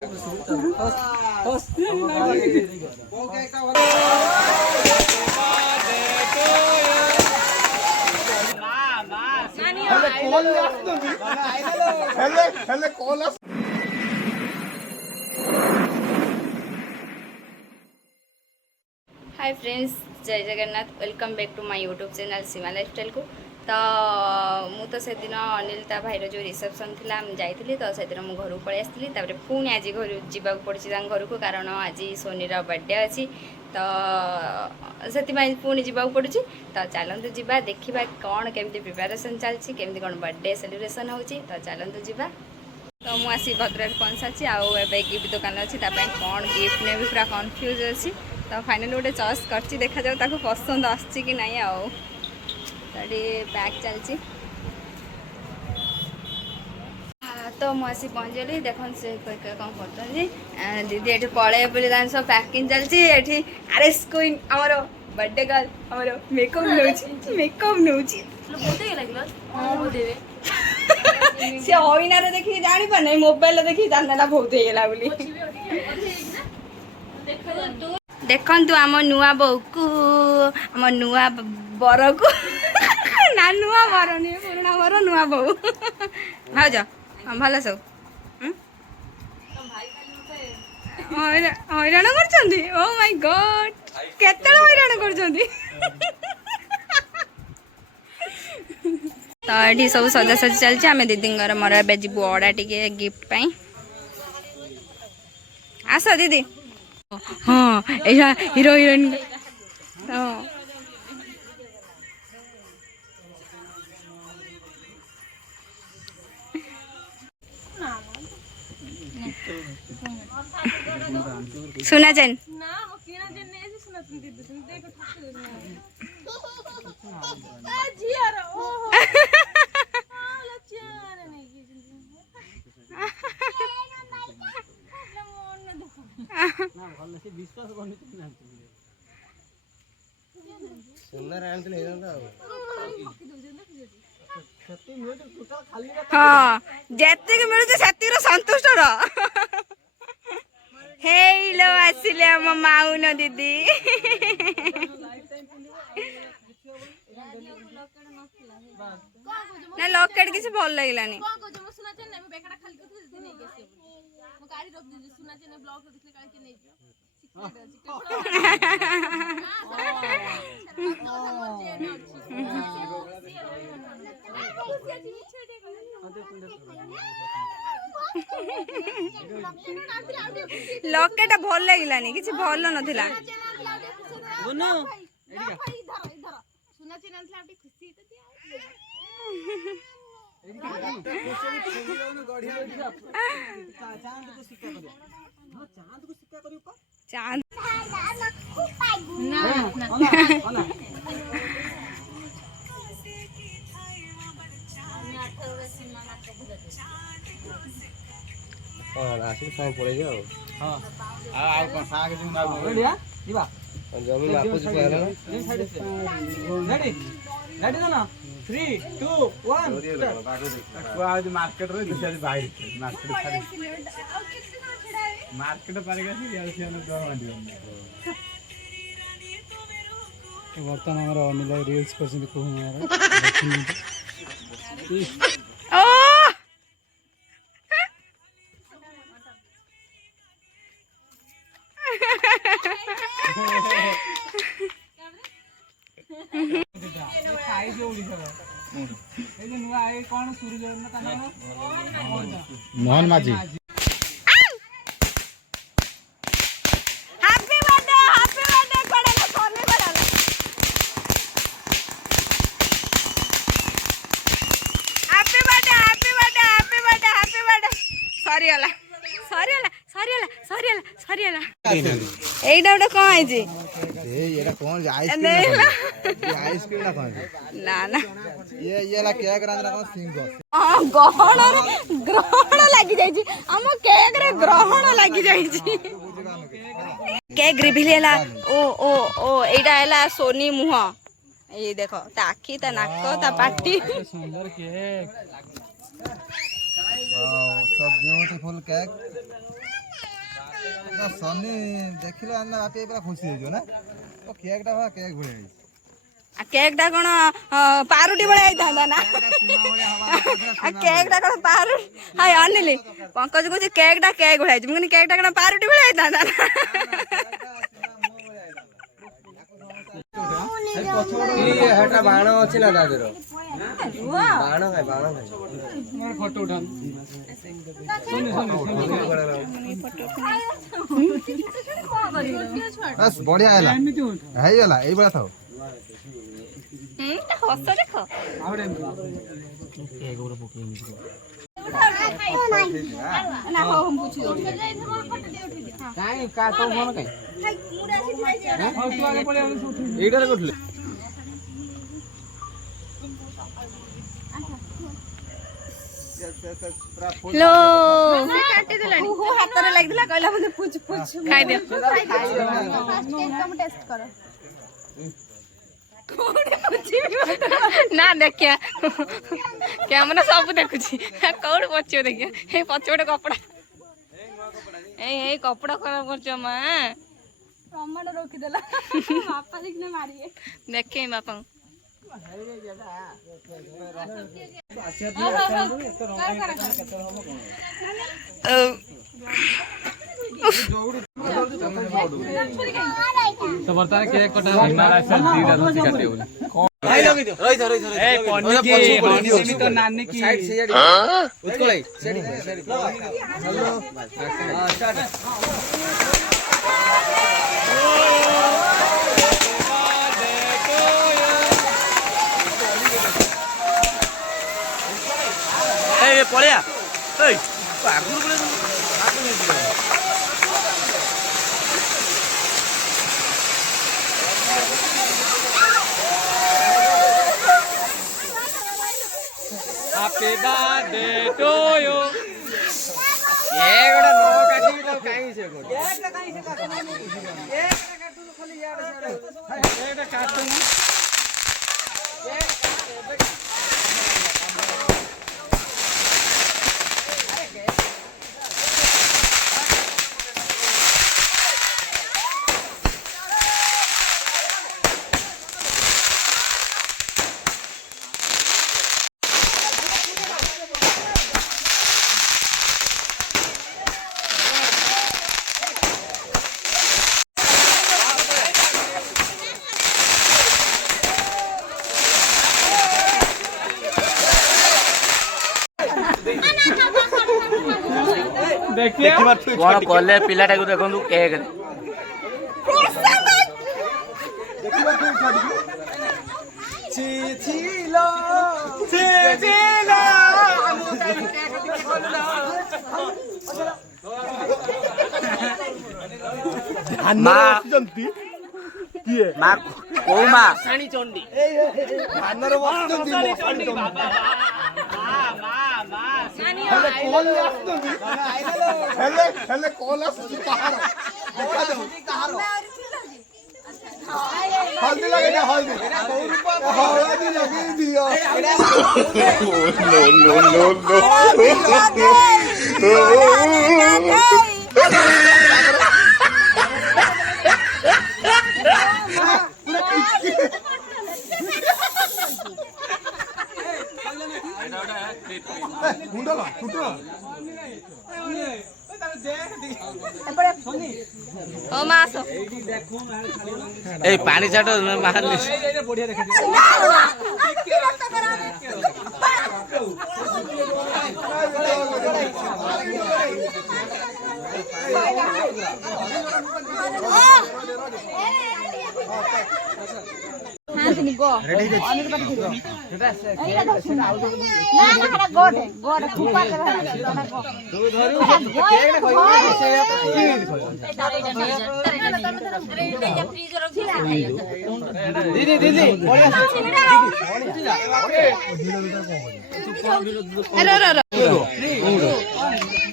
हाय friends, जय Jagannath. Welcome back to my YouTube channel Seema lifestyle को। तो मु से दिन अनिल ता भाईर जो रिसेप्शन थी जाइली तो से दिन घर को पलि आसती। पुणी आज घर जावाक पड़ी घर को, कारण आज सोनीर बर्थडे अच्छी। तो से पुणी जावाक पड़ी। तो चलतु जा देखा कौन केमती प्रिपेरेसन चलती, केमती कौन बर्थडे सेलिब्रेशन हो। तो चलतु जा। तो मुझे भद्रक पहुँच सारी आए गिफ्ट दुकान अच्छी कौन गिफ्ट ने भी पूरा कन्फ्यूज अच्छी। तो फाइनाली गोटे चॉइस कर देखा जाऊ पसंद आसी कि नहीं आउ। तो पैक चलती। तो मुझे पहुँच गली देख से कौन कर दीदी ये पलय बोली सब पैकिंग चलती। आरएस क्वीन आमर बर्थडे गर्ल आमर मेकअप नौ सी हईनार देखिए जानी पार मोबाइल देखिए जाना बहुत होगा बोली। देखु आम नुआ बो को आम नुआ बर को ना नुआ बर नुहे पुराणा बर नुआ बो भाज भल सब हईराण कर। ओ माय गॉड केते हईराण कर। तो ये सब सजासजी चलती। आम दीदी मोर ए जीवु अड़ा टे गिफ्ट पाई। आस दीदी। हाँ यहाँ हिरो हिरोइन। सुना चैन हाँ जी मिलूँ से सन्तुष्ट हेलो आसिले आम माउन दीदी। ना लकेट किसी भल लगे लकेटा भल लगे किसी भल नथिला। चांद आसिक साइड पड़े जाओ। हां आ कोन साग जो ना रेडिया दिबा जमीन आपस पे है ना रेडी रेडी ना 3 2 1 तो आज मार्केट रे दूसरी बाहर मार्केट छाड़ी मार्केट पारे गसी यार से न डर मांडी वर्तमान हमरा अनिल रील्स करछन को हमरा मोहन माझी এইটা ওটা কম আইছে এটা কোন আইসক্রিম আইসক্রিম না কোন না না ये केक रांधला कोन सिंह ग्रहण ग्रहण लागि जाइछि हम केक रे ग्रहण लागि जाइछि केक रिवील हैला ओ ओ ओ एटा हैला सोनी मुह ये देखो ता आखी ता नाक ता पाटी सुंदर cake wow so beautiful cake Sunny ଦେଖିଲ ନା ବାପି ପୁରା ଖୁସି ହେଇଯିବ ନା ଓ କେକ୍ ଟା କେକ୍ ଭଳିଆ ହେଇଛି କେକ୍ ଟା କଣ ପାରୁଟି ଭଳିଆ ହେଇଥାନ୍ତା ନା କେକ୍ ଟା କଣ ପାରୁଟି ହାଇ ଅନିଲି ପଙ୍କଜ କହୁଛି କେକ୍ ଟା କେକ୍ ଭଳିଆ ହେଇଛି ମୁଁ କହିଲି କେକ୍ ଟା କଣ ପାରୁଟି ଭଳିଆ ହେଇଥାନ୍ତା ନା ହେଟା ବାଣ ଅଛି ନା ତା ଦେହର ବାଣ ଖାଇ ଫଟୋ ଉଠା ବଢିଆ ହେଲା ହେଇଗଲା ଏଇଭଳିଆ ଥାଉ ହସ ଦେଖ ଏଇଟାରେ କରୁଥିଲେ ହାତରେ ଲାଗିଥିଲା କହିଲା ମତେ ଖାଇଦିଅ ନା ଦେଖିଆ କ୍ୟାମେରା ସବୁ ଦେଖୁଛି କୋଉଠି ପଚିବ ଦେଖିଆ ଏଇ ପଛପଟେ କପଡା ଏଇ କପଡା ଖରାପ କରୁଛ ମା ଟମାଟୋ ରଖିଦେଲା ବାପା ଦେଖିଲେ ମାରିବେ ଦେଖେ ବାପାଙ୍କୁ तो बर्तमान केक कटा हिमालय से दीदा धोती काटे बोले ए पन्नी की तो नानी की साइड से उसको लाई हेलो हां स्टार्ट ए पळिया ए आगुर बोले आगुर नहीं Happy birthday to you. ये गोड़ा नो काटी तो काई से गोड़ा। ये का काई से काटो ना। ये का काटो तो खाली यार यार। ये का काटो ना। ये देखिए कौन कॉले पिलाटा को देखंतु केक रे हल्दी लगे ना हल्दी हल्दी लगे दियो नो नो मुंडला टुटला ओ मासो ए पानी छाटो मारले बढ़िया देखा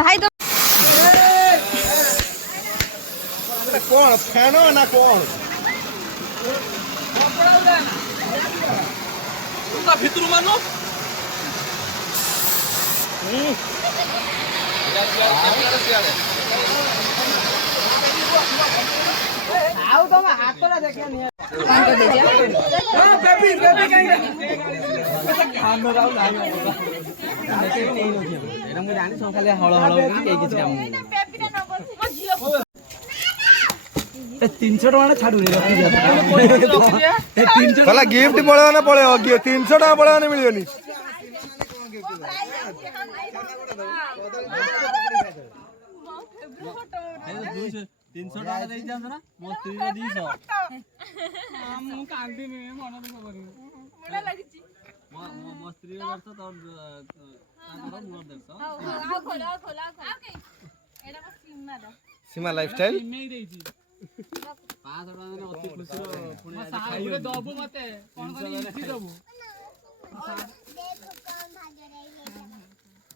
भाई तो कौन फैनो ना कौन तुका भितरू मानो ହାତଟା ଦେଖିଆ ନିଆ କଣ କରିଦେଇଛ ବେବି ବେବି କାହିଁକି ରାଉ ନାହିଁ ଏଟା ମୁଁ ଜାଣି ସବୁ ଖାଲି ହଳ ହଳ କେହି କିଛି କାମ ନାହିଁ 300 ଟଙ୍କା ଛାଡୁନି ହେଲା ଗିଫ୍ଟ ପଳେଇବ ନା ପଳେଇବ 300 ଟଙ୍କା ପଳେଇବନି ମିଳିବନି। ତିନିଶହ ଟଙ୍କା ଦେଇ ଯାଆନ୍ତୁ ନା ମୋ ସ୍ତ୍ରୀର 200 ମୁଁ କାନ୍ଦିନି ମନ ଦୁଃଖ କରିବି ମୋ ସ୍ତ୍ରୀର 100 ତୋର ମୋର 150 ସୀମା ଲାଇଫଷ୍ଟାଇଲ ଦେଇଛି 500 ଟଙ୍କା ଦେନେ ଅତି ଖୁସିର ପୁଣି ଖାଇବେ ଦବୁ ମତେ କଣ କରି ଇଞ୍ଚି ଦବୁ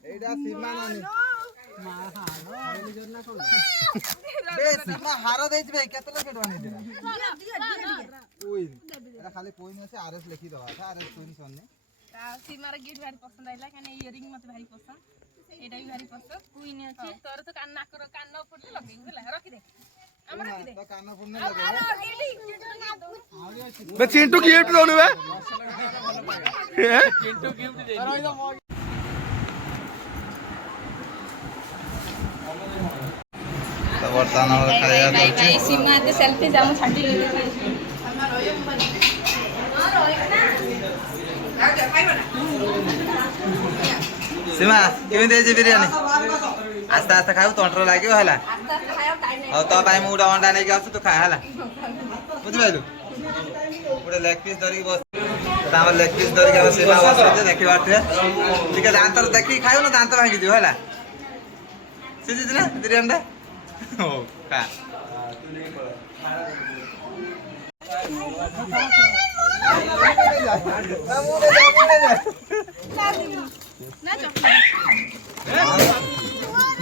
ଏଇଟା ସୀମା ନାନୀ ମା ହାର ନିଜର ନା କଣ हार देइछ भाई केते लगे टका नेदिरा कोई एरा खाली कोई न से आरएस लिखि दवा था आरएस कोई सन्ने ता सीमार गिफ्ट भारी पसंद आइला काने इयरिंग मते भारी पसंद एटा भी भारी पसंद कोई ने अछि तोर तो कान नाक फुट लगे होला रखि दे हमर रखि दे तो कान फुन्ने लगे बे चिंटू गिफ्ट दोनु बे चिंटू गिफ्ट दे तो वर्तमान हम खाया भाई भाई सीमा ते सेल्फी जाम छाडी सीमा केमे देजे बिरयानी आस्ता आस्ता खाऊ तंटर लागियो हला और तो भाई मु उडा अंडा नै आसु तो खा हला बुझ भाइलु उडा लेग पीस धरि बस ताम लेग पीस धरि के सीमा बस देखि बाटे ठीक है दांत देखि खाऊ न दांत भांगी दियो हला सिजी ना बिरयानी ओ का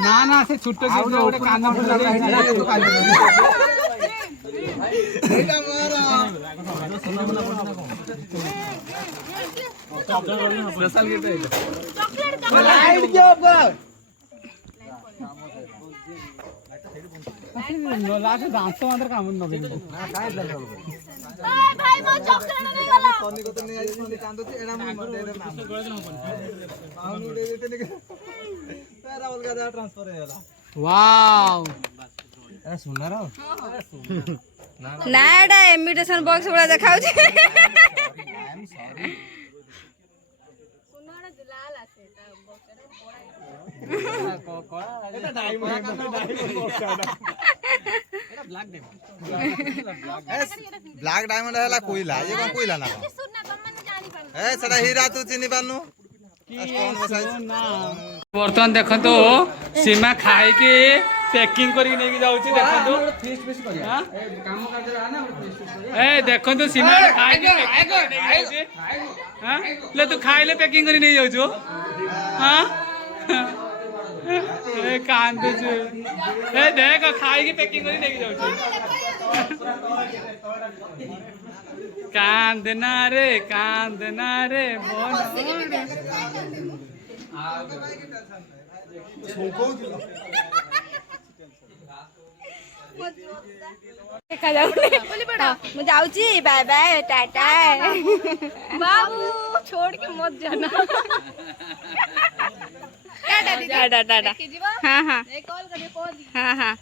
ना ना से छुट्टो गिफ्ट गोटे कान फुल लगे तू कान एटा मारा स्पेशल गिफ्ट है लाइट जॉब नो लास्ट दांत मात्र काम न दे ना काय लागो भाई मो चॉकलेट नहीं गला सोनी को तो नहीं आई सोनी कांदो छी एडा मु दे दे नाम पाउनु दे दे तने तेरा अलगा जा ट्रांसफर हे होला वाओ ए सुना रो ना एटा इनविटेशन बॉक्स वाला देखाउ छी आई एम सॉरी सुनाना लाल आसे ता कोड़ा एटा डायमंड बॉक्स एटा ब्लैक ब्लैक डायमंड हैला कोइला ये कोन कोइला ना सुनना तुम मन जानी पान ए सेटा हीरा तू चिनी पानु स्टोन बसाई बर्तमान देखो सीमा खाई के पैकिंग करके नहीं जाउची देखो ए देखो सीमा खाई के हां ले तू खाई ले पैकिंग करी नहीं जाउछो हां ए कांद छे ए देख खाई के पैकिंग करी नहीं जाउछो कांदना रे बोल देखा जाऊ मैं जाऊची बाय बाय टाटा बाबू छोड़ के मत जाना टाटा टाटा टाटा की जीवा हाँ हाँ ए कॉल कर हाँ हाँ